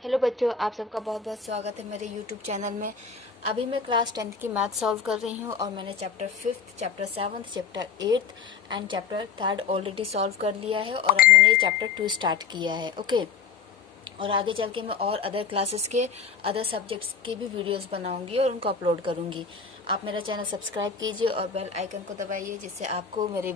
Hello बच्चों, आप सबका बहुत बहुत स्वागत है मेरे यूट्यूब चैनल में। अभी मैं क्लास 10th की मैथ सॉल्व कर रही हूँ और मैंने chapter 5th, chapter 7th, chapter 8th and chapter 3rd already solve कर लिया है और अब मैंने ये चैप्टर 2 स्टार्ट किया है। ओके, और आगे चल के मैं और अदर क्लासेस के अदर सब्जेक्ट्स की भी वीडियोस बनाऊंगी और उनको अपलोड करूंगी। आप मेरा चैनल सब्सक्राइब कीजिए और बेल आइकन को दबाइए जिससे आपको मेरे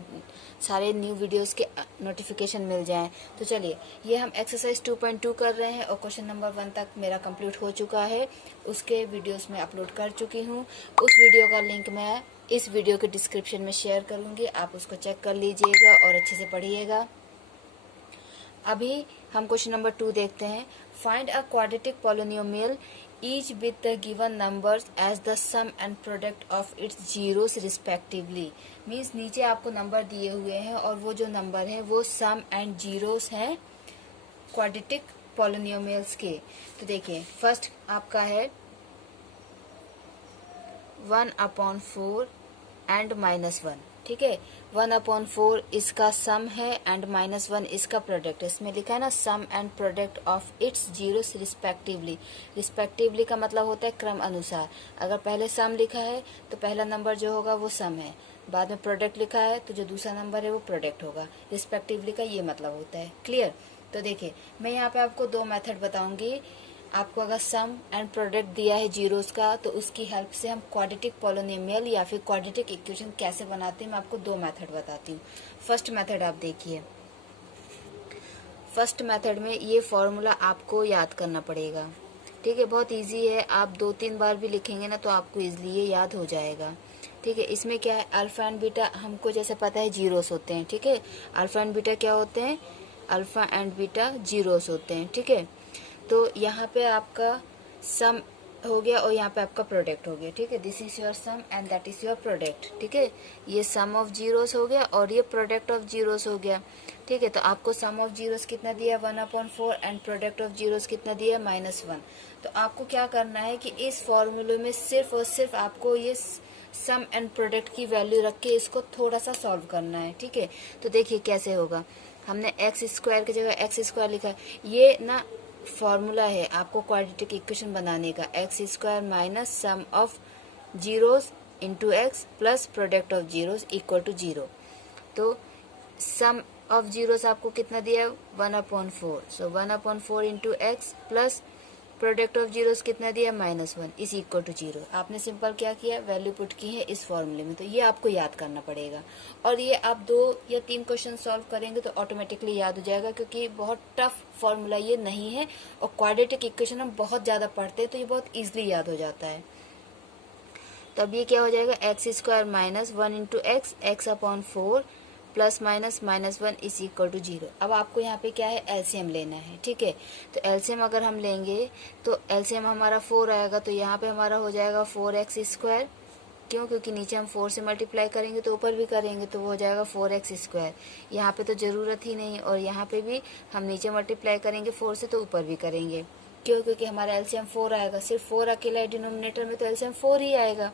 सारे न्यू वीडियोस के नोटिफिकेशन मिल जाएं। तो चलिए, ये हम एक्सरसाइज 2.2 कर रहे हैं और क्वेश्चन नंबर 1 तक मेरा कंप्लीट हो चुका है। उसके वीडियोस मैं अपलोड कर चुकी हूँ। उस वीडियो का लिंक मैं इस वीडियो के डिस्क्रिप्शन में शेयर करूँगी, आप उसको चेक कर लीजिएगा और अच्छे से पढ़िएगा। अभी हम क्वेश्चन नंबर 2 देखते हैं। Find a quadratic polynomial each with the given numbers as the sum and product of its zeros respectively. Means नीचे आपको नंबर दिए हुए हैं और वो जो नंबर है वो सम एंड जीरोस हैं क्वाड्रेटिक पॉलिनोमियल्स के। तो देखिए, फर्स्ट आपका है 1/4 एंड -1। ठीक है, 1/4 इसका सम है एंड -1 इसका प्रोडक्ट। इसमें लिखा है ना, sum and product of its zeros respectively. Respectively का मतलब होता है क्रम अनुसार। अगर पहले सम लिखा है तो पहला नंबर जो होगा वो सम है, बाद में प्रोडक्ट लिखा है तो जो दूसरा नंबर है वो प्रोडक्ट होगा। रिस्पेक्टिवली का ये मतलब होता है। क्लियर? तो देखिए, मैं यहाँ पे आपको दो मेथड बताऊंगी। आपको अगर सम एंड प्रोडक्ट दिया है जीरोस का तो उसकी हेल्प से हम क्वाड्रेटिक पॉलिनोमियल या फिर क्वाड्रेटिक इक्वेशन कैसे बनाते हैं, मैं आपको दो मेथड बताती हूँ। फर्स्ट मेथड आप देखिए। फर्स्ट मेथड में ये फॉर्मूला आपको याद करना पड़ेगा। ठीक है, बहुत इजी है। आप 2-3 बार भी लिखेंगे ना तो आपको इजीली ये याद हो जाएगा। ठीक है, इसमें क्या है, अल्फा एंड बीटा हमको जैसे पता है जीरोस होते हैं। ठीक है, अल्फा एंड बीटा क्या होते हैं? अल्फा एंड बीटा जीरोस होते हैं। ठीक है, तो यहाँ पे आपका सम हो गया और यहाँ पे आपका प्रोडक्ट हो गया। ठीक है, this is your sum and that is your product. ठीक है, ये सम ऑफ जीरोस हो गया और ये प्रोडक्ट ऑफ जीरोस हो गया। ठीक है, तो आपको सम ऑफ जीरोस कितना दिया? 1/4 एंड प्रोडक्ट ऑफ जीरोस कितना दिया? -1। तो आपको क्या करना है कि इस फॉर्मूले में सिर्फ और सिर्फ आपको ये सम एंड प्रोडक्ट की वैल्यू रख के इसको थोड़ा सा सॉल्व करना है। ठीक है, तो देखिए कैसे होगा। हमने x² की जगह x² लिखा है। ये ना फॉर्मूला है आपको क्वाड्रेटिक इक्वेशन बनाने का। x² minus sum of zeros into x plus product of zeros equal to 0। तो सम ऑफ जीरोस आपको कितना दिया? 1/4। So 1/4 into x plus product of zeros कितना दिया? -1 इज इक्वल टू 0। आपने सिंपल क्या किया? वैल्यू पुट की है इस फॉर्मूले में। तो ये आपको याद करना पड़ेगा और ये आप 2 या 3 क्वेश्चन सॉल्व करेंगे तो ऑटोमेटिकली याद हो जाएगा, क्योंकि बहुत टफ फॉर्मूला ये नहीं है और क्वाड्रेटिक इक्वेशन हम बहुत ज़्यादा पढ़ते हैं तो ये बहुत ईजिली याद हो जाता है। तब ये क्या हो जाएगा? x² minus 1 into x, x/4 plus minus -1 is equal to 0। अब आपको यहाँ पे क्या है? एलसीएम लेना है। ठीक है, तो एलसीएम अगर हम लेंगे तो एलसीएम हमारा 4 आएगा, तो यहाँ पे हमारा हो जाएगा 4x²। क्यों? क्योंकि नीचे हम 4 से मल्टीप्लाई करेंगे तो ऊपर भी करेंगे तो वो हो जाएगा 4x²। यहाँ पे तो ज़रूरत ही नहीं, और यहाँ पे भी हम नीचे मल्टीप्लाई करेंगे 4 से तो ऊपर भी करेंगे। क्यों? क्योंकि हमारा एलसीएम 4 आएगा। सिर्फ 4 अकेला है डिनोमिनेटर में तो एलसीएम 4 ही आएगा।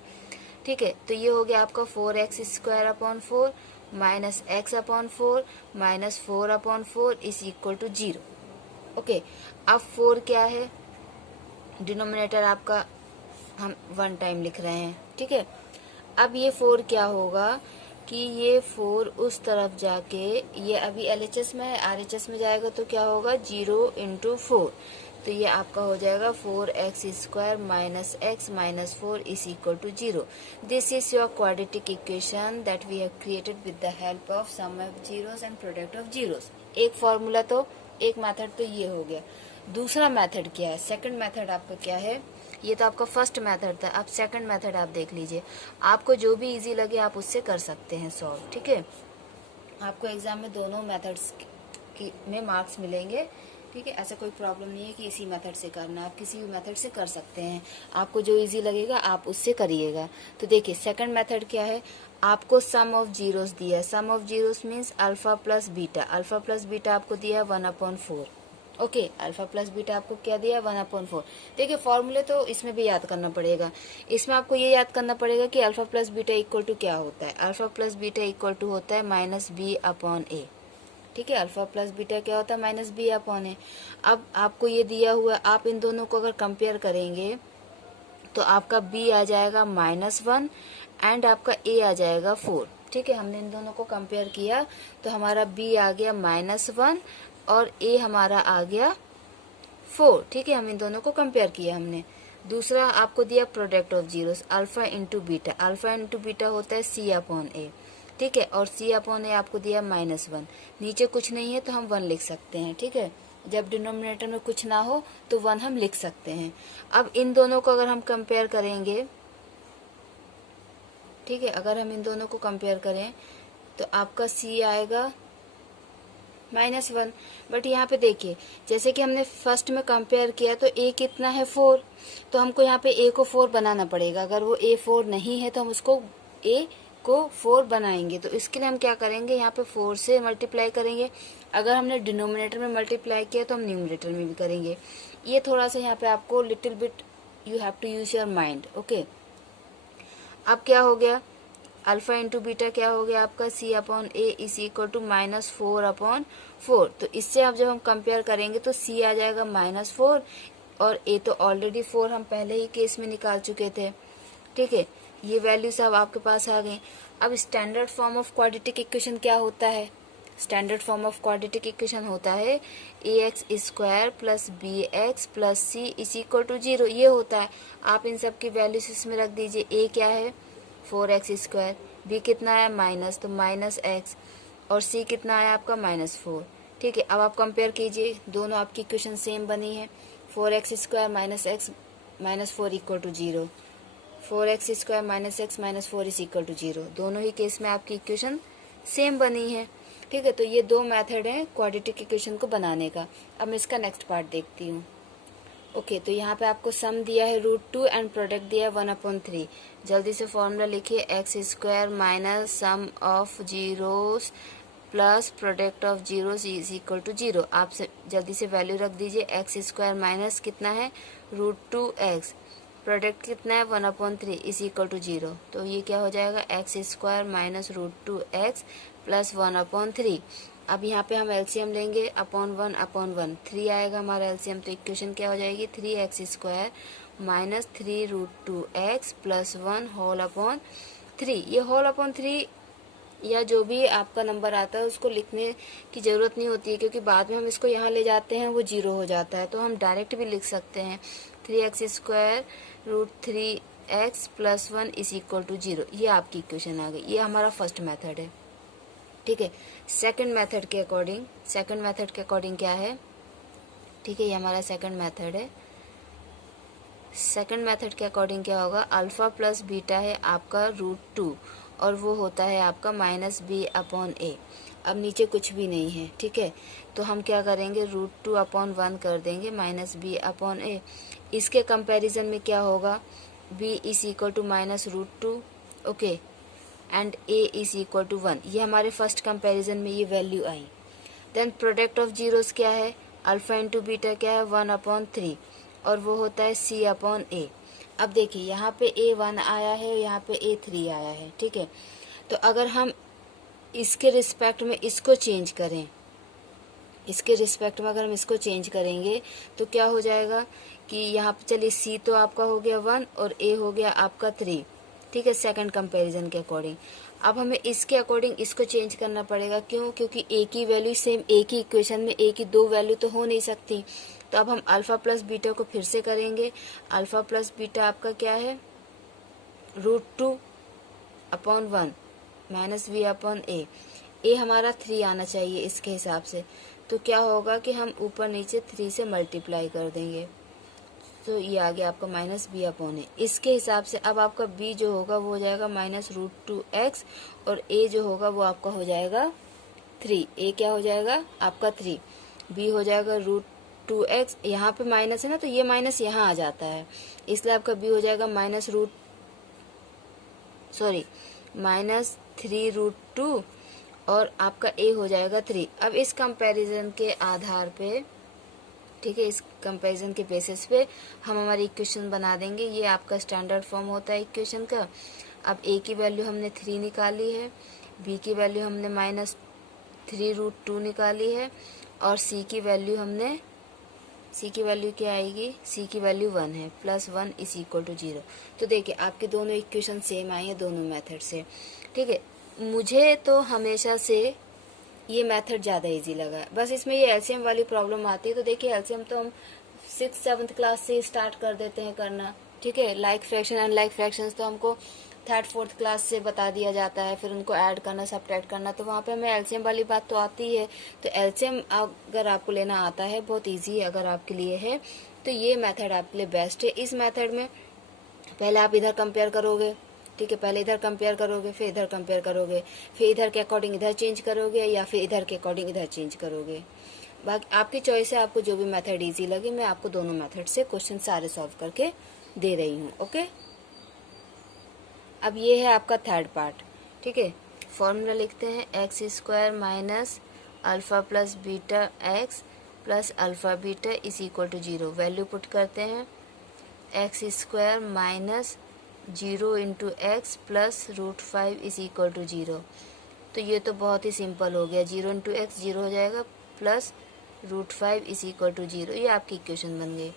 ठीक है, तो ये हो गया आपका 4x² minus x/4 minus 4/4 is equal to 0। Okay, अब 4 क्या है? डिनोमिनेटर आपका हम 1 टाइम लिख रहे हैं। ठीक है, अब ये 4 क्या होगा कि ये 4 उस तरफ जाके, ये अभी LHS में है, RHS में जाएगा तो क्या होगा? 0 इंटू 4। तो ये आपका हो जाएगा 4x² minus x minus 4 is equal to 0। This is your quadratic equation that we have created with the help of sum of zeros and product of zeros. एक फॉर्मूला तो, एक मेथड तो ये हो गया। दूसरा मेथड क्या है? सेकंड मेथड आपका क्या है? ये तो आपका फर्स्ट मेथड था। अब सेकंड मेथड आप देख लीजिए। आपको जो भी इजी लगे आप उससे कर सकते हैं सॉल्व। ठीक है, आपको एग्जाम में दोनों मेथड्स में मार्क्स मिलेंगे। ठीक है, ऐसा कोई प्रॉब्लम नहीं है कि इसी मेथड से करना, आप किसी भी मेथड से कर सकते हैं। आपको जो इजी लगेगा आप उससे करिएगा। तो देखिए, सेकंड मेथड क्या है? आपको सम ऑफ जीरोस दिया है। Sum of zeros means alpha plus beta. Alpha plus beta आपको दिया है 1/4। ओके, अल्फा प्लस बीटा आपको क्या दिया? 1/4। देखिए, फॉर्मूले तो इसमें भी याद करना पड़ेगा। इसमें आपको ये याद करना पड़ेगा कि alpha plus beta equal to क्या होता है। Alpha plus beta equal to होता है -b/a। ठीक है, अल्फा प्लस बीटा क्या होता है, माइनस बी अपॉन ए। अब आपको ये दिया हुआ है, आप इन दोनों को अगर कंपेयर करेंगे तो आपका b आ जाएगा -1 एंड आपका a आ जाएगा 4। ठीक है, हमने इन दोनों को कंपेयर किया तो हमारा b आ गया -1 और a हमारा आ गया 4। ठीक है, हम इन दोनों को कंपेयर किया हमने। दूसरा आपको दिया product of zeros, alpha into beta. Alpha into beta होता है c अपॉन a। ठीक है, और c अपॉन a आपको दिया -1। नीचे कुछ नहीं है तो हम 1 लिख सकते हैं। ठीक है, जब डिनोमिनेटर में कुछ ना हो तो 1 हम लिख सकते हैं। अब इन दोनों को अगर हम कंपेयर करेंगे, ठीक है, अगर हम इन दोनों को कंपेयर करें तो आपका c आएगा -1। बट यहाँ पे देखिए, जैसे कि हमने फर्स्ट में कंपेयर किया तो a कितना है 4, तो हमको यहाँ पे a को 4 बनाना पड़ेगा। अगर वो a 4 नहीं है तो हम उसको a को 4 बनाएंगे। तो इसके लिए हम क्या करेंगे, यहाँ पे 4 से मल्टीप्लाई करेंगे। अगर हमने डिनोमिनेटर में मल्टीप्लाई किया तो हम न्यूमरेटर में भी करेंगे। ये थोड़ा सा यहाँ पे आपको little bit you have to use your mind. Okay, अब क्या हो गया, अल्फा इंटू बीटा क्या हो गया आपका c upon A is equal to -4 upon 4। तो इससे अब जब हम कंपेयर करेंगे तो c आ जाएगा -4 और a तो ऑलरेडी 4 हम पहले ही केस में निकाल चुके थे। ठीक है, ये वैल्यूज अब आपके पास आ गई। अब standard form of quadratic equation क्या होता है, standard form of quadratic equation होता है ax² plus bx plus c is equal to 0। ये होता है, आप इन सब की वैल्यूज इसमें रख दीजिए। a क्या है 4x², b कितना है माइनस तो -x और c कितना आया आपका -4। ठीक है, अब आप कंपेयर कीजिए, दोनों आपकी इक्वेशन सेम बनी है। 4x² -x -4 equal to 0, 4x² -x -4 is equal to 0। दोनों ही केस में आपकी इक्वेशन सेम बनी है। ठीक है, तो ये दो मेथड हैं क्वाड्रेटिक इक्वेशन को बनाने का। अब मैं इसका नेक्स्ट पार्ट देखती हूँ। ओके, तो यहाँ पे आपको सम दिया है √2 एंड प्रोडक्ट दिया है 1/3। जल्दी से फॉर्मूला लिखिए, x² minus sum of zeros plus product of zeros is equal to 0। आप जल्दी से वैल्यू रख दीजिए, x² माइनस कितना है √2x, प्रोडक्ट कितना है 1/3 इज इक्वल टू 0। तो ये क्या हो जाएगा, x² माइनस √2x प्लस 1/3। अब यहाँ पे हम एलसीएम लेंगे, अपॉन 1/1 3 आएगा हमारा एलसीएम। तो इक्वेशन क्या हो जाएगी, 3x² minus 3√2x plus 1 whole upon 3। ये होल अपॉन 3 या जो भी आपका नंबर आता है उसको लिखने की ज़रूरत नहीं होती है, क्योंकि बाद में हम इसको यहाँ ले जाते हैं वो 0 हो जाता है। तो हम डायरेक्ट भी लिख सकते हैं 3x² √3x plus 1 is equal to 0। ये आपकी इक्वेशन आ गई। ये हमारा फर्स्ट मेथड है। ठीक है, सेकंड मेथड के अकॉर्डिंग क्या है, ठीक है, ये हमारा सेकंड मेथड है। सेकंड मेथड के अकॉर्डिंग क्या होगा, अल्फा प्लस बीटा है आपका √2 और वो होता है आपका -b/a। अब नीचे कुछ भी नहीं है। ठीक है, तो हम क्या करेंगे, √2/1 कर देंगे -b/a। इसके कंपैरिजन में क्या होगा, b is equal to -√2 okay and a is equal to 1। ये हमारे फर्स्ट कंपैरिजन में ये वैल्यू आई। देन प्रोडक्ट ऑफ जीरोस क्या है, अल्फा इंटू बीटा क्या है 1/3 और वो होता है c/a। अब देखिए यहाँ पे a1 आया है, यहाँ पे a3 आया है। ठीक है, तो अगर हम इसके रिस्पेक्ट में इसको चेंज करें, इसके रिस्पेक्ट में अगर हम इसको चेंज करेंगे तो क्या हो जाएगा कि यहाँ पे चलिए c तो आपका हो गया 1 और a हो गया आपका 3। ठीक है, सेकंड कंपैरिजन के अकॉर्डिंग। अब हमें इसके अकॉर्डिंग इसको चेंज करना पड़ेगा। क्यों, क्योंकि a की वैल्यू सेम, एक ही इक्वेशन में a की दो वैल्यू तो हो नहीं सकती। तो अब हम अल्फा प्लस बीटा को फिर से करेंगे। अल्फा प्लस बीटा आपका क्या है, √2/1 माइनस b/a। a हमारा 3 आना चाहिए इसके हिसाब से। तो क्या होगा कि हम ऊपर नीचे 3 से मल्टीप्लाई कर देंगे, तो ये आ गया आपका -b/a। इसके हिसाब से अब आपका b जो होगा वो हो जाएगा -√2x और a जो होगा वो आपका हो जाएगा 3। a क्या हो जाएगा आपका 3, b हो जाएगा √2x। यहाँ पे माइनस है ना, तो ये माइनस यहाँ आ जाता है, इसलिए आपका b हो जाएगा -3√2 और आपका a हो जाएगा 3। अब इस कंपैरिजन के आधार पे, ठीक है, इस कंपैरिजन के बेसिस पे हम हमारी इक्वेशन बना देंगे। ये आपका स्टैंडर्ड फॉर्म होता है इक्वेशन का। अब a की वैल्यू हमने 3 निकाली है, b की वैल्यू हमने 3√2 निकाली है और c की वैल्यू क्या आएगी, c की वैल्यू 1 है, +1 = 0। तो देखिए आपके दोनों इक्वेशन सेम आई है दोनों मेथड से, ठीक है। मुझे तो हमेशा से ये मेथड ज़्यादा इजी लगा है, बस इसमें ये एलसीएम वाली प्रॉब्लम आती है। तो देखिए एलसीएम तो हम 6th-7th क्लास से स्टार्ट कर देते हैं करना, ठीक है। लाइक फ्रैक्शन अनलाइक फ्रैक्शंस तो हमको 3rd-4th क्लास से बता दिया जाता है, फिर उनको ऐड करना सब्ट्रैक्ट करना, तो वहाँ पे हमें एलसीएम वाली बात तो आती है। तो एलसीएम अगर आपको लेना आता है, बहुत ईजी अगर आपके लिए है, तो ये मेथड आपके लिए बेस्ट है। इस मेथड में पहले आप इधर कंपेयर करोगे, ठीक है, पहले इधर कंपेयर करोगे, फिर इधर कंपेयर करोगे, फिर इधर के अकॉर्डिंग इधर चेंज करोगे, या फिर इधर के अकॉर्डिंग इधर चेंज करोगे। बाकी आपकी चॉइस है, आपको जो भी मेथड इजी लगे। मैं आपको दोनों मेथड से क्वेश्चन सारे सॉल्व करके दे रही हूँ, ओके। अब ये है आपका 3rd पार्ट, ठीक है। फॉर्मूला लिखते हैं x² - alpha + beta x + alpha beta = 0। Value put करते हैं x² - 0 × x + √5 = 0। तो ये तो बहुत ही सिंपल हो गया, 0 × x 0 हो जाएगा, + √5 = 0। ये आपकी इक्वेशन बन गई।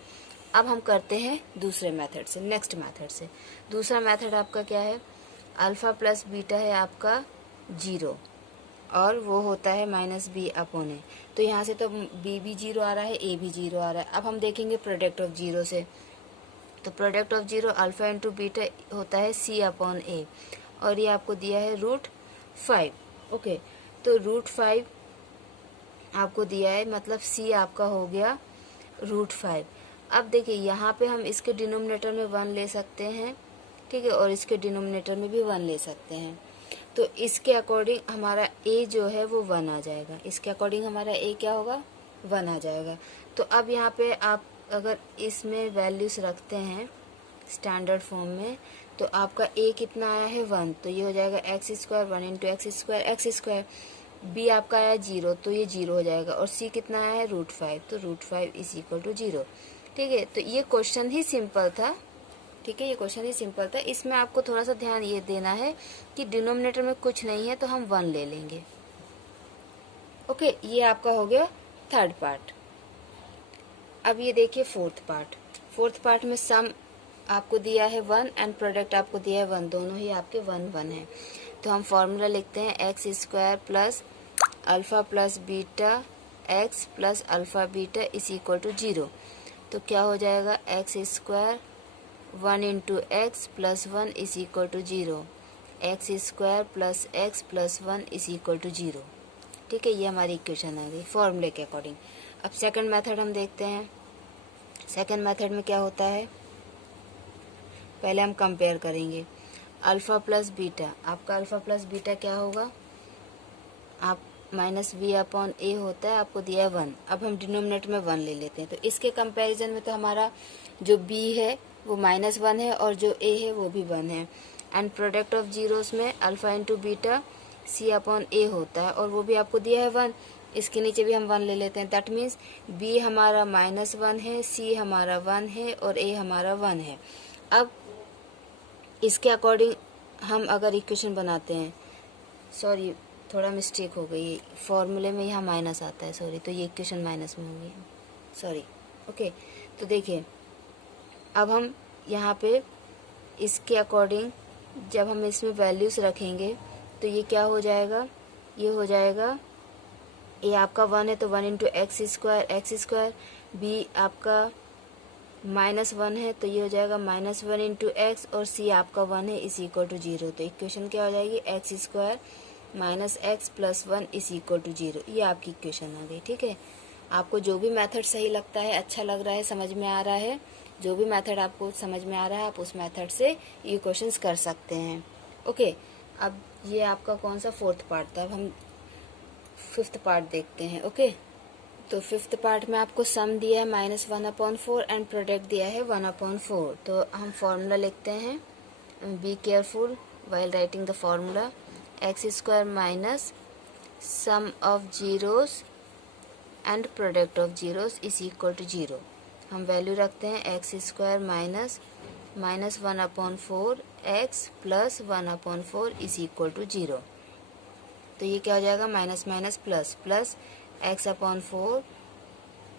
अब हम करते हैं दूसरे मेथड से, नेक्स्ट मेथड से। दूसरा मेथड आपका क्या है, अल्फा + बीटा है आपका 0 और वो होता है -b/a। तो यहाँ से तो b भी 0 आ रहा है, a भी 0 आ रहा है। अब हम देखेंगे प्रोडक्ट ऑफ 0 से। तो प्रोडक्ट ऑफ 0 अल्फा × बीटा होता है c/a, और ये आपको दिया है √5, ओके। तो √5 आपको दिया है, मतलब c आपका हो गया √5। अब देखिए यहाँ पे हम इसके डिनोमिनेटर में 1 ले सकते हैं, ठीक है, और इसके डिनोमिनेटर में भी 1 ले सकते हैं। तो इसके अकॉर्डिंग हमारा a जो है वो 1 आ जाएगा, इसके अकॉर्डिंग हमारा a क्या होगा, 1 आ जाएगा। तो अब यहाँ पे आप अगर इसमें वैल्यूज रखते हैं स्टैंडर्ड फॉर्म में, तो आपका a कितना आया है 1, तो ये हो जाएगा x² 1 × x², b आपका आया 0, तो ये 0 हो जाएगा, और c कितना आया है √5, तो √5 = 0, ठीक है। तो ये क्वेश्चन ही सिंपल था, ठीक है, ये क्वेश्चन ही सिंपल था। इसमें आपको थोड़ा सा ध्यान ये देना है कि डिनोमिनेटर में कुछ नहीं है तो हम 1 ले लेंगे, ओके। ये आपका हो गया 3rd पार्ट। अब ये देखिए 4th पार्ट। 4th पार्ट में सम आपको दिया है 1 एंड प्रोडक्ट आपको दिया है 1, दोनों ही आपके 1 1 है। तो हम फॉर्मूला लिखते हैं x² + alpha + beta x + alpha beta = 0। तो क्या हो जाएगा, x² 1 × x + 1 = 0, x² + x + 1 = 0, ठीक है। ये हमारी इक्वेशन आ गई फॉर्मूले के अकॉर्डिंग। अब सेकंड मेथड हम देखते हैं। सेकंड मेथड में क्या होता है, पहले हम कंपेयर करेंगे अल्फा + बीटा। आपका अल्फा + बीटा क्या होगा, आप -b/a होता है, आपको दिया है 1। अब हम डिनोमिनेटर में 1 ले लेते हैं, तो इसके कंपैरिजन में तो हमारा जो b है वो -1 है और जो a है वो भी 1 है। एंड प्रोडक्ट ऑफ जीरोस में अल्फा × बीटा c/a होता है, और वो भी आपको दिया है 1। इसके नीचे भी हम 1 ले लेते हैं, दैट मीन्स b हमारा -1 है, c हमारा 1 है और a हमारा 1 है। अब इसके अकॉर्डिंग हम अगर इक्वेशन बनाते हैं, सॉरी थोड़ा मिस्टेक हो गई, फॉर्मूले में यहाँ माइनस आता है, सॉरी, तो ये इक्वेशन माइनस में हो गई, सॉरी, ओके। तो देखिए अब हम यहाँ पे इसके अकॉर्डिंग जब हम इसमें वैल्यूज रखेंगे तो ये क्या हो जाएगा, ये हो जाएगा ए आपका 1 है तो 1 × x², b आपका -1 है तो ये हो जाएगा -1 × x, और c आपका 1 है = 0। तो इक्वेशन क्या हो जाएगी, x² - x + 1 = 0। ये आपकी इक्वेशन आ गई, ठीक है। आपको जो भी मेथड सही लगता है, अच्छा लग रहा है, समझ में आ रहा है, जो भी मेथड आपको समझ में आ रहा है आप उस मेथड से ये क्वेश्चंस कर सकते हैं, ओके। अब ये आपका कौन सा 4th पार्ट था, अब हम 5th पार्ट देखते हैं, ओके। तो 5th पार्ट में आपको सम दिया है -1/4 एंड प्रोडक्ट दिया है 1/4। तो हम फॉर्मूला लिखते हैं, be careful while writing the formula, x² - sum of zeros and product of zeros = 0। हम वैल्यू रखते हैं x² - -1/4 x + 1/4 = 0। तो ये क्या हो जाएगा, minus minus plus, plus x upon 4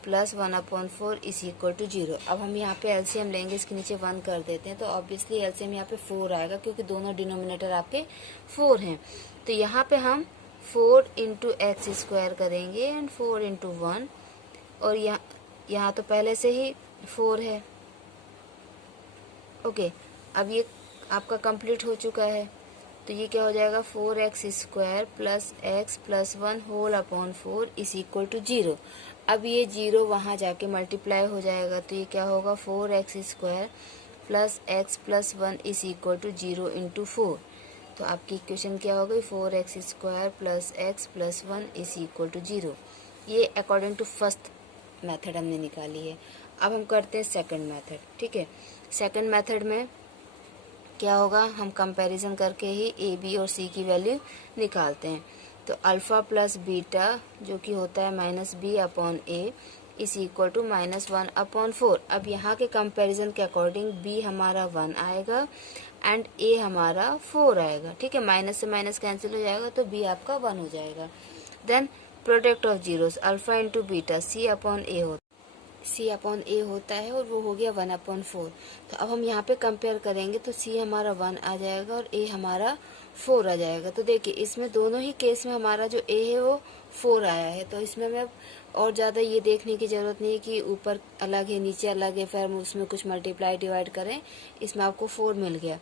plus 1/4 is equal to 0। अब हम यहाँ पे एलसीएम लेंगे, इसके नीचे 1 कर देते हैं, तो ऑब्वियसली एलसीएम यहाँ पे 4 आएगा क्योंकि दोनों डिनोमिनेटर आपके 4 हैं। तो यहाँ पे हम 4 इंटू एक्स स्क्वायर करेंगे एंड 4 इंटू 1, और यहाँ तो पहले से ही 4 है। ओके, अब ये आपका कंप्लीट हो चुका है। तो ये क्या हो जाएगा, 4x square plus x plus 1 whole upon 4 is equal to 0। अब ये 0 वहाँ जाके मल्टीप्लाई हो जाएगा, तो ये क्या होगा, 4x square plus x plus 1 is equal to 0 into 4। तो आपकी इक्वेशन क्या हो गई, 4x square plus x plus 1 is equal to 0। ये अकॉर्डिंग टू फर्स्ट मेथड हमने निकाली है। अब हम करते हैं सेकंड मेथड। ठीक है, सेकंड मेथड में क्या होगा, हम कंपैरिजन करके ही ए बी और सी की वैल्यू निकालते हैं। तो अल्फ़ा प्लस बीटा जो कि होता है minus B upon A is equal to -1/4। अब यहाँ के कंपैरिजन के अकॉर्डिंग बी हमारा 1 आएगा एंड ए हमारा 4 आएगा। ठीक है, माइनस से माइनस कैंसिल हो जाएगा तो बी आपका 1 हो जाएगा। Then product of zeros, alpha into beta c upon a होता है और वो हो गया 1/4। तो अब हम यहाँ पे कंपेयर करेंगे तो सी हमारा 1 आ जाएगा और ए हमारा 4 आ जाएगा। तो देखिए इसमें दोनों ही केस में हमारा जो ए है वो 4 आया है, तो इसमें हमें और ज़्यादा ये देखने की ज़रूरत नहीं है कि ऊपर अलग है नीचे अलग है, फिर हम उसमें कुछ मल्टीप्लाई डिवाइड करें, इसमें आपको 4 मिल गया।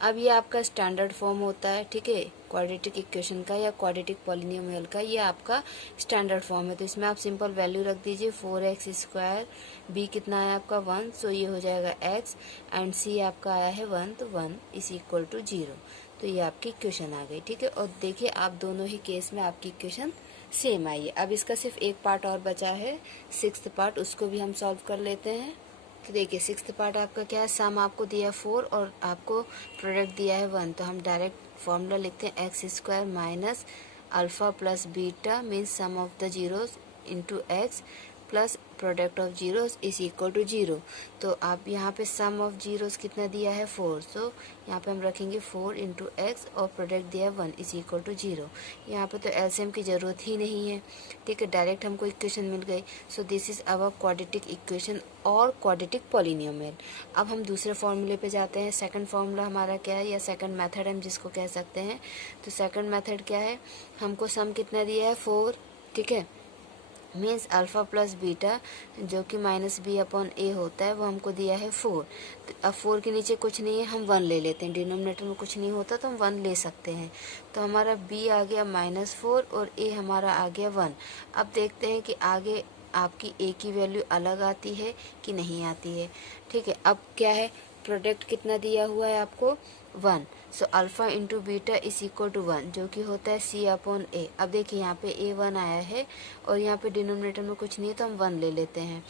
अब ये आपका स्टैंडर्ड फॉर्म होता है, ठीक है, क्वाड्रेटिक इक्वेशन का या क्वाड्रेटिक पॉलिनोमियल का, ये आपका स्टैंडर्ड फॉर्म है। तो इसमें आप सिंपल वैल्यू रख दीजिए, 4x स्क्वायर, बी कितना है आपका 1, सो ये हो जाएगा x एंड सी आपका आया है 1, तो 1 इज इक्वल टू 0। तो ये आपकी इक्वेशन आ गई। ठीक है, और देखिए आप दोनों ही केस में आपकी इक्वेशन सेम आई है। अब इसका सिर्फ एक पार्ट और बचा है, 6th पार्ट, उसको भी हम सॉल्व कर लेते हैं। तो देखिए 6th पार्ट आपका क्या है, सम आपको दिया 4 और आपको प्रोडक्ट दिया है 1। तो हम डायरेक्ट फॉर्मूला लिखते हैं, x square minus alpha plus beta means sum of the zeros into x plus product of zeros is equal to 0। तो आप यहाँ पे सम ऑफ जीरोस कितना दिया है 4, सो यहाँ पे हम रखेंगे 4 इंटू एक्स और प्रोडक्ट दिया है 1 इज इक्वल टू 0। यहाँ पे तो एलसीएम की ज़रूरत ही नहीं है। ठीक है, डायरेक्ट हमको इक्वेशन मिल गई। So this is our quadratic equation और क्वाड्रेटिक पॉलिनोमियल। अब हम दूसरे फॉर्मूले पे जाते हैं। सेकंड फार्मूला हमारा क्या है, या सेकंड मेथड हम जिसको कह सकते हैं। तो सेकंड मेथड क्या है, हमको सम कितना दिया है 4, ठीक है, मीन्स अल्फ़ा प्लस बीटा जो कि माइनस बी अपॉन ए होता है वो हमको दिया है 4। तो अब 4 के नीचे कुछ नहीं है, हम 1 ले लेते हैं, डिनोमिनेटर में कुछ नहीं होता तो हम 1 ले सकते हैं। तो हमारा b आ गया -4 और a हमारा आ गया 1। अब देखते हैं कि आगे आपकी a की वैल्यू अलग आती है कि नहीं आती है। ठीक है, अब क्या है, प्रोडक्ट कितना दिया हुआ है आपको 1, so alpha into beta is equal to 1 जो कि होता है c अपॉन ए। अब देखिए यहाँ पे a 1 आया है और यहाँ पे डिनोमिनेटर में कुछ नहीं है तो हम 1 ले लेते हैं।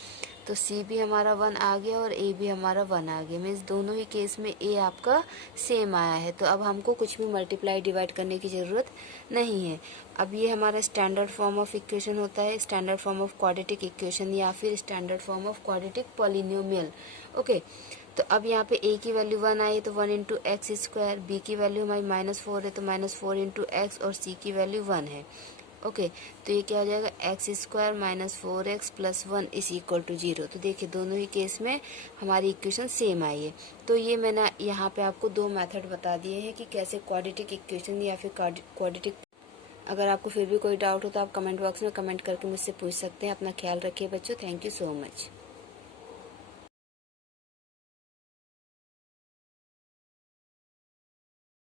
तो c भी हमारा 1 आ गया और a भी हमारा 1 आ गया, मीन्स दोनों ही केस में a आपका सेम आया है। तो अब हमको कुछ भी मल्टीप्लाई डिवाइड करने की ज़रूरत नहीं है। अब ये हमारा स्टैंडर्ड फॉर्म ऑफ इक्वेशन होता है, standard form of quadratic equation या फिर standard form of quadratic polynomial. Okay, तो अब यहाँ पे a की वैल्यू 1 आई तो 1 इंटू एक्स स्क्वायर, b की वैल्यू हमारी -4 है तो -4 इंटू एक्स और c की वैल्यू 1 है। ओके, तो ये क्या हो जाएगा, x square -4x plus 1 is equal to 0। तो देखिए दोनों ही केस में हमारी इक्वेशन सेम आई है। तो ये मैंने यहाँ पे आपको 2 मेथड बता दिए हैं कि कैसे क्वाड्रेटिक इक्वेशन या फिर क्वाड्रेटिक। अगर आपको फिर भी कोई डाउट हो तो आप कमेंट बॉक्स में कमेंट करके मुझसे पूछ सकते हैं। अपना ख्याल रखिए बच्चों, थैंक यू सो मच।